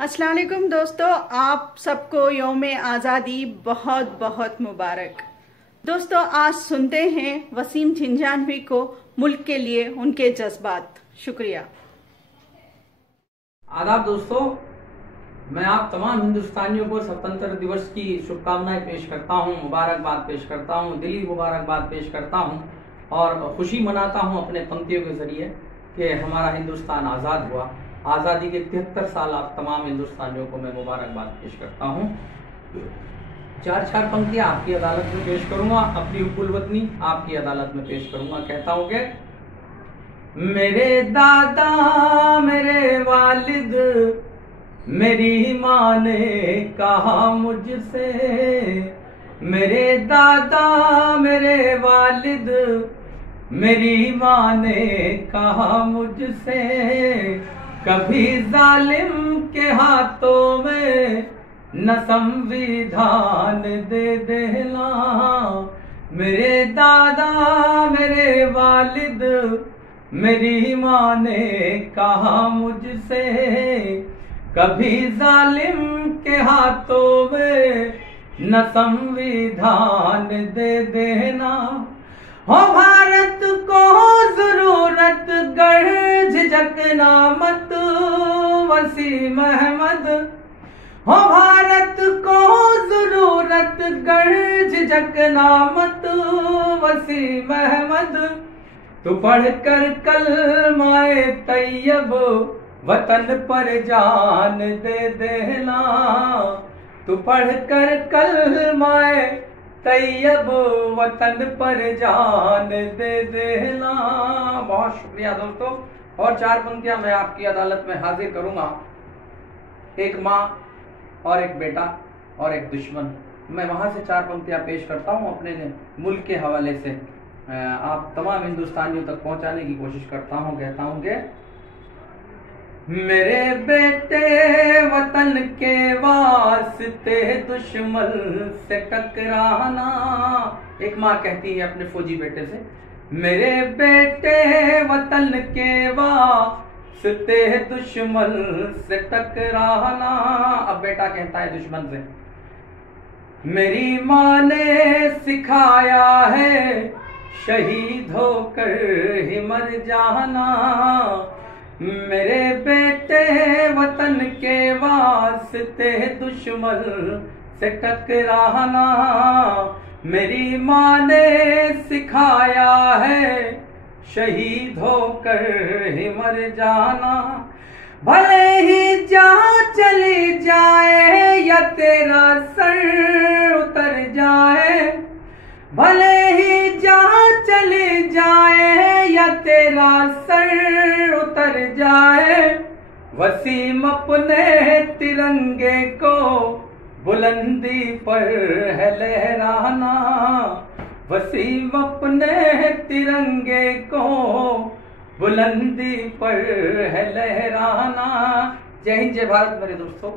अस्सलाम वालेकुम दोस्तों, आप सबको यौम आज़ादी बहुत बहुत मुबारक। दोस्तों, आज सुनते हैं वसीम झिंझानवी को मुल्क के लिए उनके जज्बात। शुक्रिया। आदाब दोस्तों, मैं आप तमाम हिंदुस्तानियों को स्वतंत्रता दिवस की शुभकामनाएं पेश करता हूं, मुबारकबाद पेश करता हूं, दिली मुबारकबाद पेश करता हूं और खुशी मनाता हूं अपने पंक्तियों के जरिए कि हमारा हिंदुस्तान आज़ाद हुआ। आज़ादी के 73 साल आप तमाम हिंदुस्तानियों को मैं मुबारकबाद पेश करता हूं। चार पंक्तियां आपकी अदालत में पेश करूंगा, अपनी हुकुल वतनी आपकी अदालत में पेश करूंगा। कहता हूं कि मेरे दादा, मेरे वालिद, मेरी माँ ने कहा मुझसे, मेरे दादा, मेरे वालिद, मेरी माँ ने कहा मुझसे, कभी जालिम के हाथों में न संविधान दे देना। मेरे दादा, मेरे वालिद, मेरी माँ ने कहा मुझसे, कभी जालिम के हाथों में न संविधान दे देना। हो भारत को जरूरत गर झिझकना मत वसीम अहमद, हो भारत को जरूरत गर झिझकना मत वसीम अहमद। तू पढ़कर कलमाए तैयब वतन पर जान दे देना। तू पढ़कर कलमाए तैयब वतन पर जान दे देना। बहुत शुक्रिया दोस्तों। और 4 पंक्तियां मैं आपकी अदालत में हाजिर करूंगा। एक माँ और एक बेटा और एक दुश्मन। मैं वहां से 4 पंक्तियां पेश करता हूं अपने मुल्क के हवाले से, आप तमाम हिंदुस्तानियों तक पहुंचाने की कोशिश करता हूं। कहता हूं कि मेरे बेटे वतन के वास्ते दुश्मन से टकराना। एक माँ कहती है अपने फौजी बेटे से, मेरे बेटे वतन के वास्ते दुश्मन से टकराना। अब बेटा कहता है दुश्मन से, मेरी माँ ने सिखाया है शहीद होकर ही मर जाना। मेरे बेटे वतन के वास्ते दुश्मन से टकराना। मेरी माँ ने सिखाया है शहीद होकर ही मर जाना। भले ही जहाँ चली जाए या तेरा सर उतर जाए, भले ही जहाँ चली जाए या तेरा सर उतर जाए, वसीम अपने तिरंगे को बुलंदी पर है लहराना। वसीम अपने तिरंगे को बुलंदी पर है लहराना। जय हिंद, जय भारत मेरे दोस्तों।